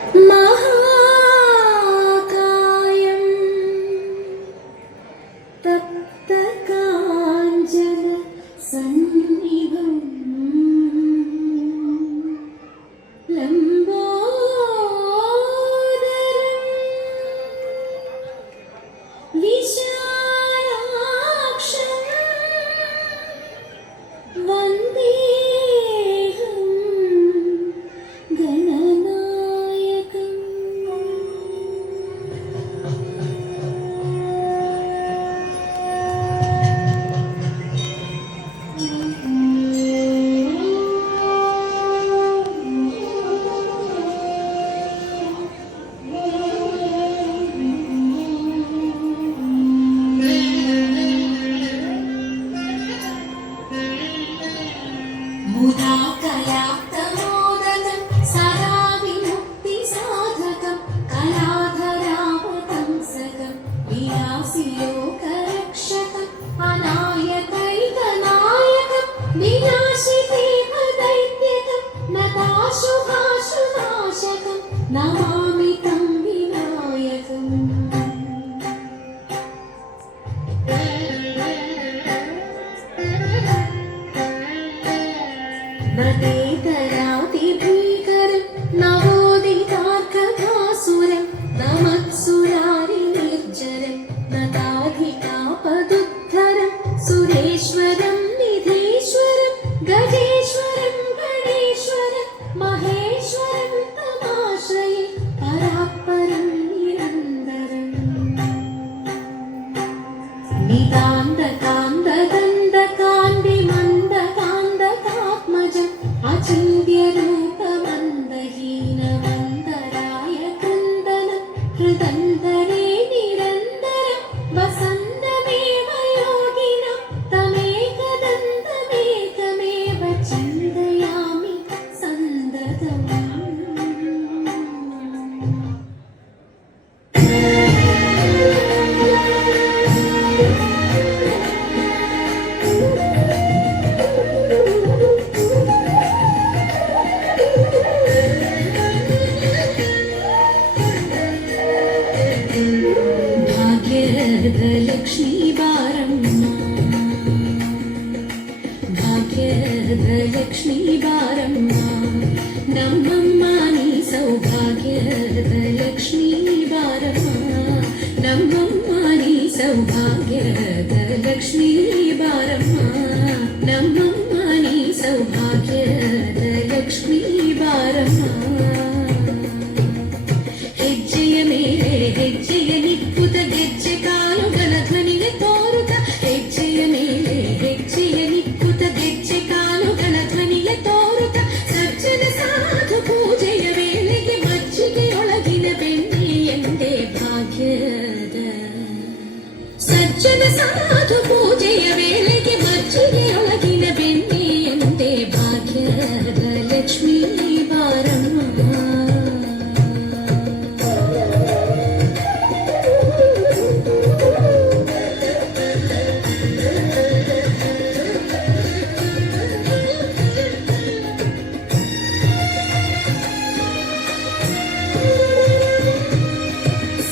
महाकायं तप्तकाञ्चन सन्निभं लम्बोदरं विशालाक्षं वन्देऽहं गणनायकम्। मुदाकयाप्तमोदकं सदा विमुक्तिसाधकं कलाधरावतंसकं विलासिलोकरक्षकम् अनायतैकनायकं विनाशिदेवदैत्यकं नताशुभाशुनाशकं नमामि तं विनायकम्। नदेतरातिभीकरं नवोदितार्कभासुरं नमत्सुरारिनिर्जरं नताधिकापदुद्धरं सुरेश्वरं निधीश्वरं गजेश्वरं गणेश्वरं महेश्वरं तमाश्रये परात्परं निरन्तरम्। नितान्तकान्तदन्तकान्तिमन्दकान्तकात्मजम् अचिन्त्यरूपमन्दहीनमन्दराय कृन्दनं हृदन्तरे निरन्तरं वसन्तमेव योगिनं तमेकदन्तमेकमेव चिन्तयामि सन्ततम्। भाग्यलक्ष्मी बारम्मा भाग्यलक्ष्मी बारम्मा नम्मम्म नी सौभाग्यलक्ष्मी बारम्मा नम्मम्म नी सौभाग्यलक्ष्मी बारम्मा नम्मम्म नी सौभाग्यलक्ष्मी बारम्मा। ಹೆಜ್ಜೆಯ ಮೇಲೆ ಹೆಜ್ಜೆಯ ನಿಕ್ಕುತ ಗೆಜ್ಜೆ ಕಾಲುಗಳ ಧ್ವನಿಗೆ ತೋರುತ್ತ ಹೆಜ್ಜೆಯ ಮೇಲೆ ಹೆಜ್ಜೆಯ ನಿಕ್ಕುತ ಗೆಜ್ಜೆ ಕಾಲುಗಳ ಧ್ವನಿಗೆ ತೋರುತ್ತ ಸಜ್ಜನ ಸಾಧು ಪೂಜೆಯ ವೇಳೆಗೆ ಮಜ್ಜಿಗೆಯೊಳಗಿನ ಬೆಣ್ಣೆ ಎಂದೇ ಭಾಗ್ಯದ ಸಜ್ಜನ ಸಾಧು ಪೂಜೆಯ ವೇಳೆಗೆ ಮಜ್ಜಿಗೆಯೊಳಗಿನ ಬೆಣ್ಣೆ ಎಂದೇ ಭಾಗ್ಯದ ಲಕ್ಷ್ಮೀ ಬಾರಮ್ಮ।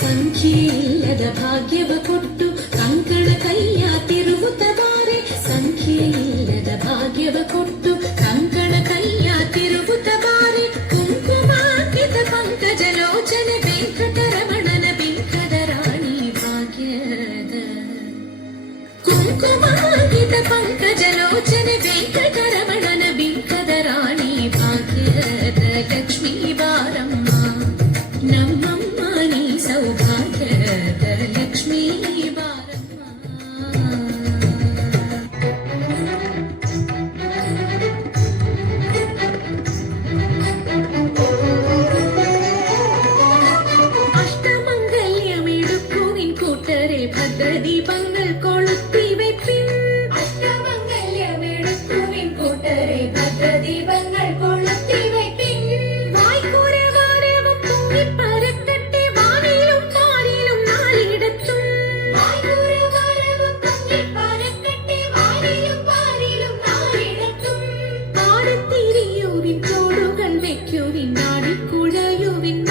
ಸಂಖ್ಯೆಯಿಲ್ಲದ ಭಾಗ್ಯವ ಕೊಟ್ಟು ಕಂಕಣ ಕೈಯ ತಿರುಗುತ್ತ ಬಾರೆ ಸಂಖ್ಯೆಯಿಲ್ಲದ ಭಾಗ್ಯವ ಕೊಟ್ಟು ಕಂಕಣ ಕೈಯ ತಿರುಗುತ್ತ ಬಾರೆ ಕುಂಕುಮಾಂಕಿತ ಪಂಕಜಲೋಚನೆ ವೆಂಕಟರಮಣನ ಬಿಂಕದ ರಾಣಿ ಭಾಗ್ಯದ ಕುಂಕುಮಾಂಕಿತ ಪಂಕಜಲೋಚನೆ ವೆಂಕಟರಮಣನ ಬಿಂಕದ ರಾಣಿ ಭಾಗ್ಯದ ಲಕ್ಷ್ಮೀ ಬಾರಮ್ಮ ನಮ್ಮಮ್ಮ ನೀ ಸೌಭಾಗ್ಯದ ಲಕ್ಷ್ಮೀ ಬಾರಮ್ಮ। அஷ்டமங்கல்யமிடுக்குவின் கூட்டரே பத்ரதீபங்கள் கொளுத்தி வைப்பின் அஷ்டமங்கல்யமிடுக்குவின் கூட்டரே பத்ரதீபங்கள் கொளுத்தி வைப்பின் வாய்க்கூற வாரவும் தூங்கி பறக்கட்டே வானிலும் பாரிலும் நாளிடத்தும் வாய்க்கூற வாரவும் தூங்கி பறக்கட்டே வானிலும் பாரிலும் நாளிடத்தும் ஆடத்திரியோவின் தோடுகள் வைக்குவின் நாடிக்குழையுவின்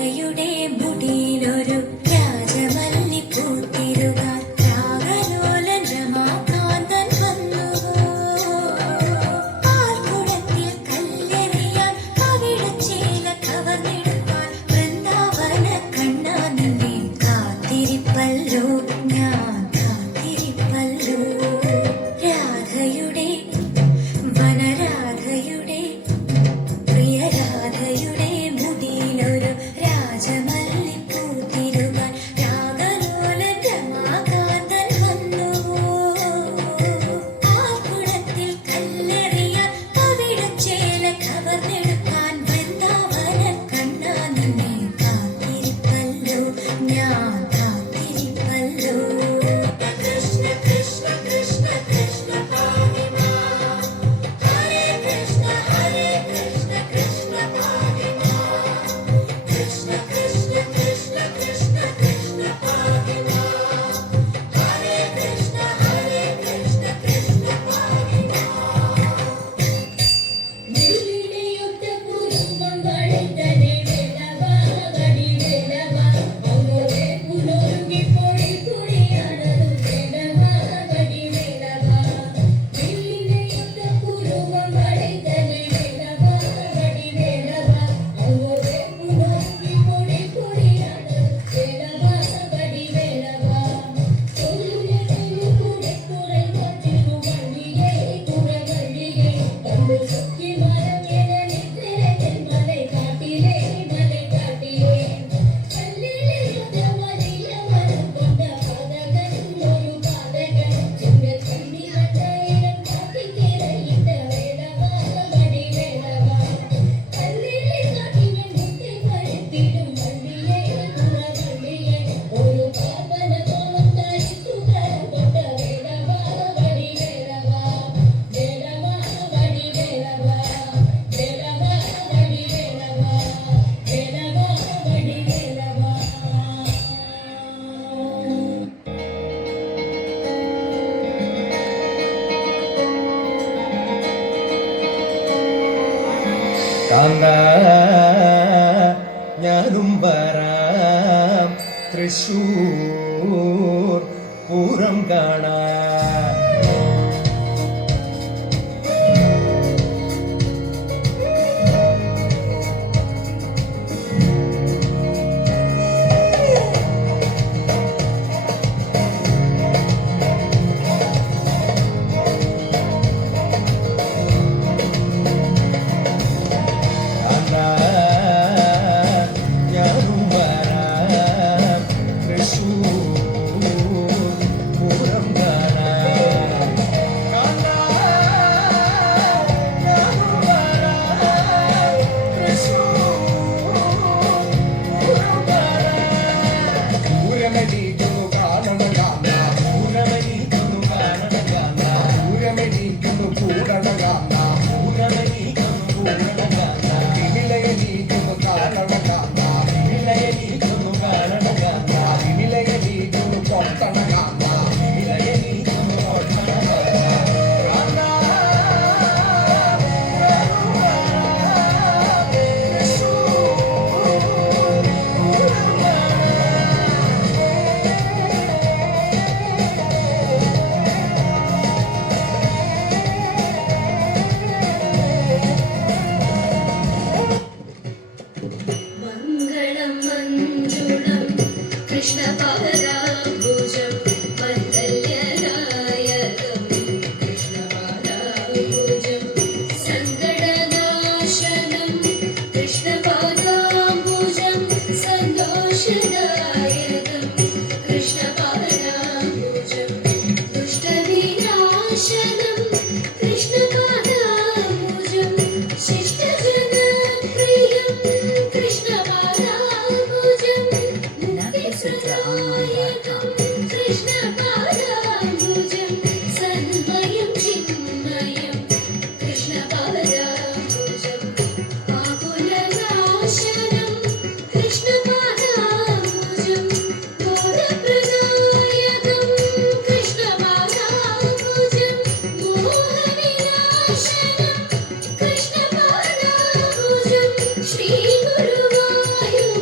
രാധയുടെ മുടിയിലൊരു രാജമല്ലി പൂത്തിരുകാൻ രാഗലോലൻ രമാകാന്തൻ വന്നുവോ പാൽക്കുടത്തിൽ കല്ലെറിയാൻ പവിഴച്ചേല കവർന്നെടുക്കാൻ വൃന്ദാവന കണ്ണാ നിന്നെ കാത്തിരിപ്പല്ലോ ഞാൻ കാത്തിരിപ്പല്ലോ രാധയുടെ വനരാധയുടെ പ്രിയരാധയുടെ മുടിയിലൊരു രാജമല്ലി പൂത്തിരുകാൻ രാഗലോലൻ രമാകാന്തൻ വന്നുവോ പാൽക്കുടത്തിൽ കല്ലെറിയാൻ പവിഴച്ചേല കവർന്നെടുക്കാൻ വൃന്ദാവന കണ്ണാ നിന്നെ കാത്തിരിപ്പല്ലോ ഞാൻ കാത്തിരിപ്പല്ലോ കൃഷ്ണ കൃഷ്ണ കൃഷ്ണ കൃഷ്ണ പാഹി മാം ഹരേ കൃഷ്ണ കൃഷ്ണ പാഹി മാം കൃഷ്ണ കൃഷ്ണ കൃഷ്ണ കൃഷ്ണ കൃഷ്ണ പാഹി മാം ഹരേ കൃഷ്ണ കൃഷ്ണ പാഹി മാം നിന്നിനെയൊത്ത കുരുമ്പം വഴിതനെ വെലവാ വടി വെലവാ അങ്ങോട്ടേ പുലൊരുങ്ങി പൊടി കുടിയാണതും വെലവാ വടി വെലവാ നിന്നിനെയൊത്ത കുരുമ്പം വഴിതനെ വെലവാ വടി വെലവാ അങ്ങോട്ടേ പുലൊരുങ്ങി പൊടി കുടിയാണതും വെലവാ വടി വെലവാ ചൊല്ലുലെ കുടെ കുറെ കൊച്ചിനു വണ്ടിയേ കുറെ വണ്ടിയേ കണ്ടു സഖി മരം എന നിദ്രയിൽ മലൈ കാട്ടിലേ കല്ലിലെ യുദ്ധവനില മരം കൊണ്ട പാതകൻ ഒരു പാതകൻ ചെന്ന കണ്ണി വട്ടയിലും കാത്തിക്കിരയിട്ട വേലവാ വടി വേലവാ കല്ലിലെ കാട്ടിനെ മുത്തി വരുത്തിടും വണ്ടിയേ കുറെ വണ്ടിയേ ഒരു പാപന തോളത്തായി സുതരം കൊണ്ട വേലവാ വടി വേലവാ വേലവാ വടി വേലവാ വേലവാ വടി വേലവാ വേലവാ വടി വേലവാ കാന്ത ഞാനും വരാം തൃശൂർ പൂരം കാണാൻ കാന്ത ഞാനും വരാം തൃശൂർ പൂരം കാണാൻ കാന്ത ഞാനും വരാം തൃശൂർ പൂരം കാണാൻ പൂരമെണീക്കുന്നു കാണണം കാന്ത പൂരമെണീക്കുന്നു കാണണം കാന്ത പൂരമെണീക്കുന്നു കൂടണം കാന്ത പൂരമെണീക്കുന്നു കൂടണം കാന്ത വിനിലയെണീക്കുന്നു കാണണം കാന്ത വിനിലയെണീക്കുന്നു കാണണം കാന്ത വിനിലയെണീക്കുന്നു പൊട്ടണം കാന്ത വിനിലയെണീക്കുന്നു പൊട്ടണം കാന്ത മംഗളം മഞ്ജുളം കൃഷ്ണപാദാംബുജം മണ്ഡല്യനായകം കൃഷ്ണപാദാംബുജം സങ്കടനാശനം കൃഷ്ണപാദാംബുജം സന്തോഷദായകം കൃഷ്ണപാദാംബുജം ദുഷ്ടവിനാശനം കൃഷ്ണപാദാംബുജം ശിഷ്ടജനപ്രിയം കൃഷ്ണപാദാംബുജം മുക്തിപ്രദായകം കൃഷ്ണപാദാംബുജം സന്മയം ചിന്മയം കൃഷ്ണപാദാംബുജം ആകുലനാശനം കൃഷ്ണപാദാംബുജം ബോധപ്രദായകം കൃഷ്ണപാദാംബുജം മോഹവിനാശനം കൃഷ്ണപാദാംബുജം ശ്രീ ഗുരുവായൂർ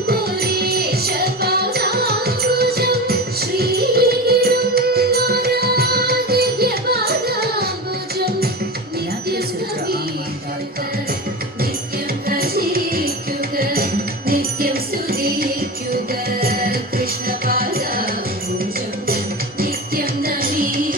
തിരി